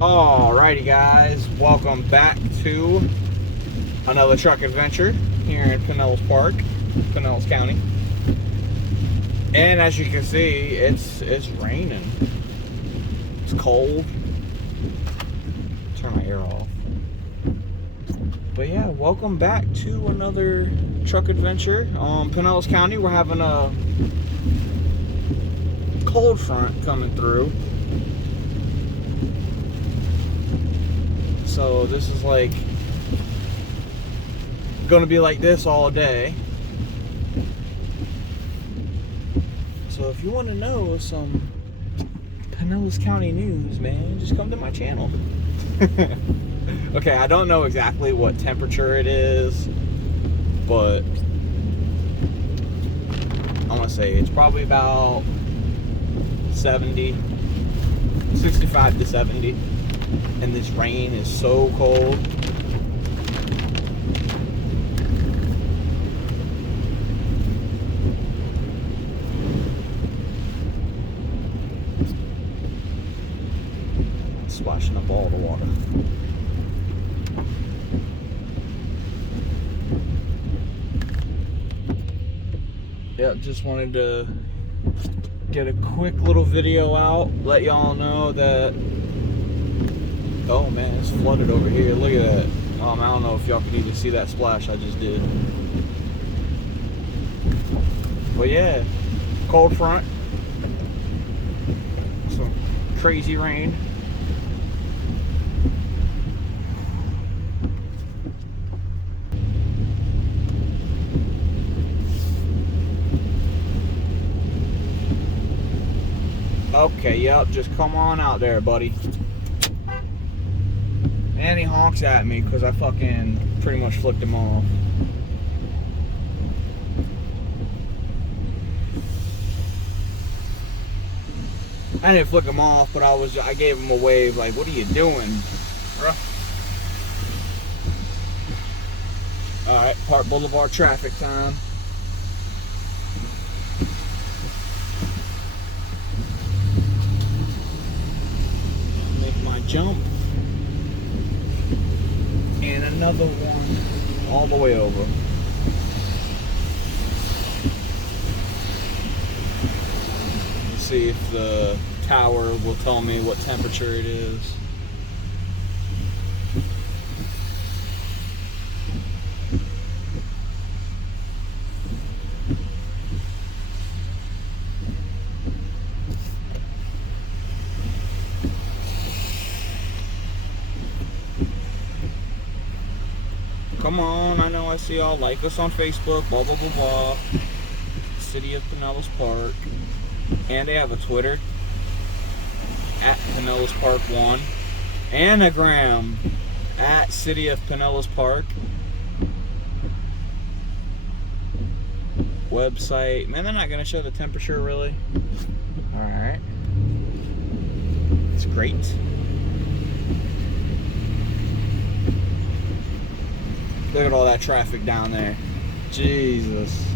Alrighty guys, welcome back to another truck adventure here in Pinellas Park, Pinellas County. And as you can see, it's raining. It's cold. Turn my air off. But yeah, welcome back to another truck adventure. Pinellas County, we're having a cold front coming through. So this is like gonna be like this all day. So if you want to know some Pinellas County news, man, just come to my channel. Okay, I don't know exactly what temperature it is, but I'm gonna say it's probably about 70, 65 to 70. And this rain is so cold. Splashing up all the water. Yep, just wanted to get a quick little video out, let y'all know that. Oh man, it's flooded over here. Look at that. I don't know if y'all can even see that splash I just did. But yeah, cold front. Some crazy rain. Okay, yep, just come on out there, buddy. And he honks at me because I fucking pretty much flicked him off. I didn't flick him off, but I gave him a wave like, what are you doing, bro? Alright, Park Boulevard traffic time. Make my jump. And another one all the way over. Let's see if the tower will tell me what temperature it is. Come on, I know I see y'all. Like us on Facebook, blah, blah, blah, blah. City of Pinellas Park. And they have a Twitter, at Pinellas Park 1. And a gram, at City of Pinellas Park. Website. Man, they're not going to show the temperature, really. Alright. It's great. Look at all that traffic down there. Jesus.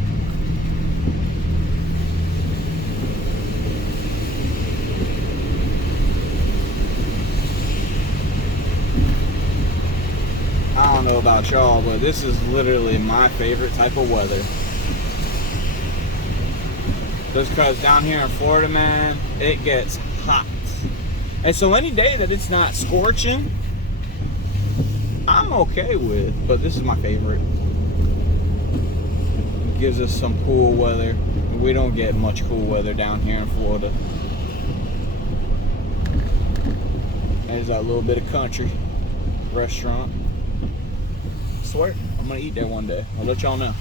I don't know about y'all, but this is literally my favorite type of weather. Just because down here in Florida, man, it gets hot. And so any day that it's not scorching, I'm okay with, but this is my favorite. It gives us some cool weather. We don't get much cool weather down here in Florida. There's that little bit of country restaurant. I swear, I'm gonna eat there one day. I'll let y'all know.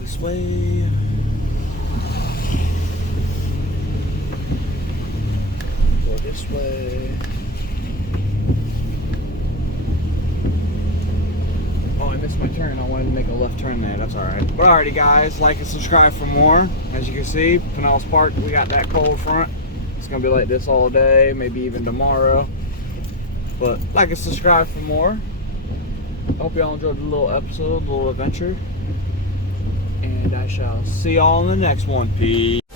This way. Go this way. Oh, I missed my turn. turn. I wanted to make a left turn there. That's alright. But alrighty, guys. Like and subscribe for more. As you can see, Pinellas Park, we got that cold front. It's going to be like this all day, maybe even tomorrow. But like and subscribe for more. I hope y'all enjoyed the little episode, the little adventure. And I shall see y'all in the next one. Peace.